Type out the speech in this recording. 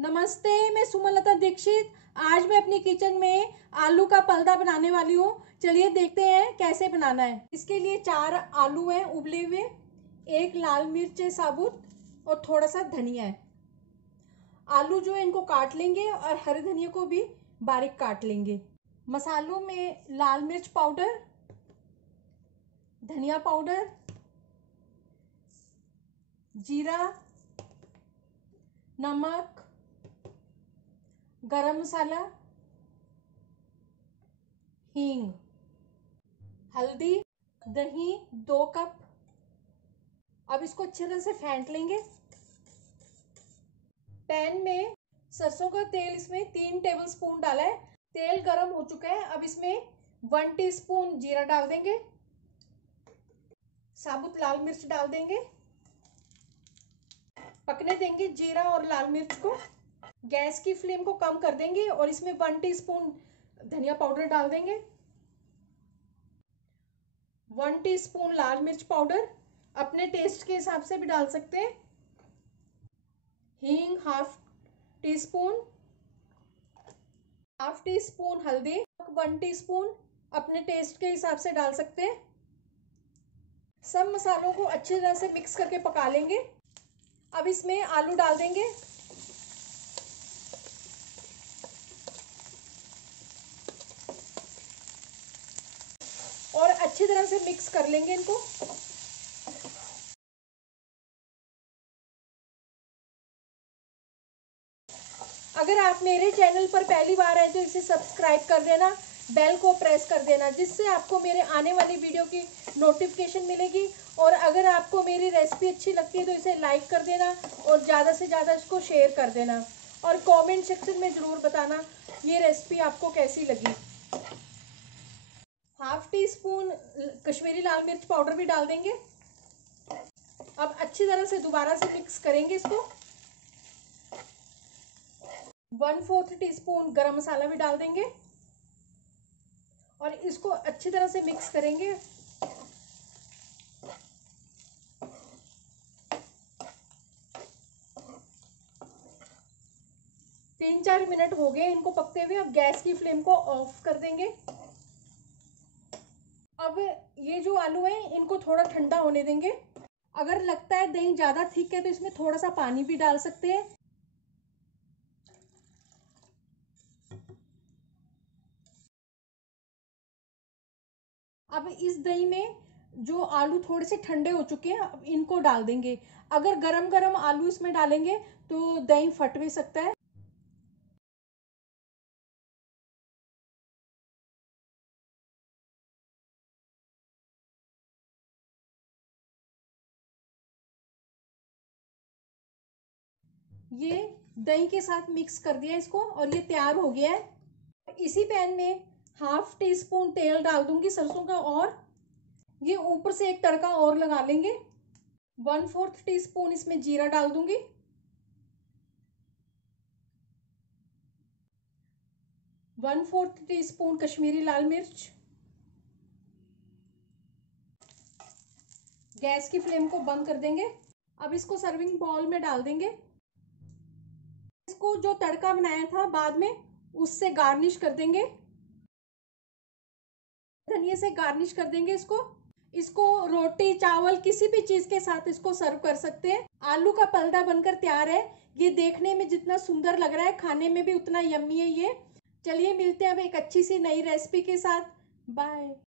नमस्ते, मैं सुमलता दीक्षित। आज मैं अपनी किचन में आलू का पलदा बनाने वाली हूँ। चलिए देखते हैं कैसे बनाना है। इसके लिए 4 आलू हैं उबले हुए, 1 लाल मिर्च है साबुत और थोड़ा सा धनिया है। आलू जो है इनको काट लेंगे और हरे धनिया को भी बारीक काट लेंगे। मसालों में लाल मिर्च पाउडर, धनिया पाउडर, जीरा, नमक, गरम मसाला, हींग, हल्दी, दही 2 कप। अब इसको अच्छी तरह से फेंट लेंगे। पैन में सरसों का तेल, इसमें 3 टेबलस्पून डाला है। तेल गरम हो चुका है। अब इसमें 1 टीस्पून जीरा डाल देंगे, साबुत लाल मिर्च डाल देंगे, पकने देंगे जीरा और लाल मिर्च को। गैस की फ्लेम को कम कर देंगे और इसमें 1 टीस्पून धनिया पाउडर डाल देंगे, 1 टीस्पून लाल मिर्च पाउडर, अपने टेस्ट के हिसाब से भी डाल सकते हैं। हींग हाफ टीस्पून, हाफ टीस्पून हल्दी, 1 टीस्पून अपने टेस्ट के हिसाब से डाल सकते हैं। सब मसालों को अच्छी तरह से मिक्स करके पका लेंगे। अब इसमें आलू डाल देंगे। और अच्छी तरह से मिक्स कर लेंगे इनको। अगर आप मेरे चैनल पर पहली बार आए तो इसे सब्सक्राइब कर देना, बेल को प्रेस कर देना, जिससे आपको मेरे आने वाली वीडियो की नोटिफिकेशन मिलेगी। और अगर आपको मेरी रेसिपी अच्छी लगती है तो इसे लाइक कर देना और ज़्यादा से ज़्यादा इसको शेयर कर देना। और कमेंट सेक्शन में ज़रूर बताना ये रेसिपी आपको कैसी लगी। हाफ टीस्पून कश्मीरी लाल मिर्च पाउडर भी डाल देंगे। अब अच्छी तरह से दोबारा से मिक्स करेंगे इसको। 1/4 टीस्पून गरम मसाला भी डाल देंगे और इसको अच्छी तरह से मिक्स करेंगे। तीन 4 मिनट हो गए इनको पकते हुए। अब गैस की फ्लेम को ऑफ कर देंगे। अब ये जो आलू है इनको थोड़ा ठंडा होने देंगे। अगर लगता है दही ज्यादा थिक है तो इसमें थोड़ा सा पानी भी डाल सकते हैं। अब इस दही में जो आलू थोड़े से ठंडे हो चुके हैं अब इनको डाल देंगे। अगर गरम गरम आलू इसमें डालेंगे तो दही फट भी सकता है। ये दही के साथ मिक्स कर दिया इसको और ये तैयार हो गया है। इसी पैन में हाफ टीस्पून तेल डाल दूंगी सरसों का और ये ऊपर से एक तड़का और लगा लेंगे। 1/4 टीस्पून इसमें जीरा डाल दूंगी, 1/4 टीस्पून कश्मीरी लाल मिर्च। गैस की फ्लेम को बंद कर देंगे। अब इसको सर्विंग बाउल में डाल देंगे। इसको जो तड़का बनाया था बाद में उससे गार्निश कर देंगे, धनिया से गार्निश कर देंगे इसको। इसको रोटी चावल किसी भी चीज के साथ इसको सर्व कर सकते हैं। आलू का पलदा बनकर तैयार है। ये देखने में जितना सुंदर लग रहा है खाने में भी उतना यम्मी है ये। चलिए मिलते हैं अब एक अच्छी सी नई रेसिपी के साथ। बाय।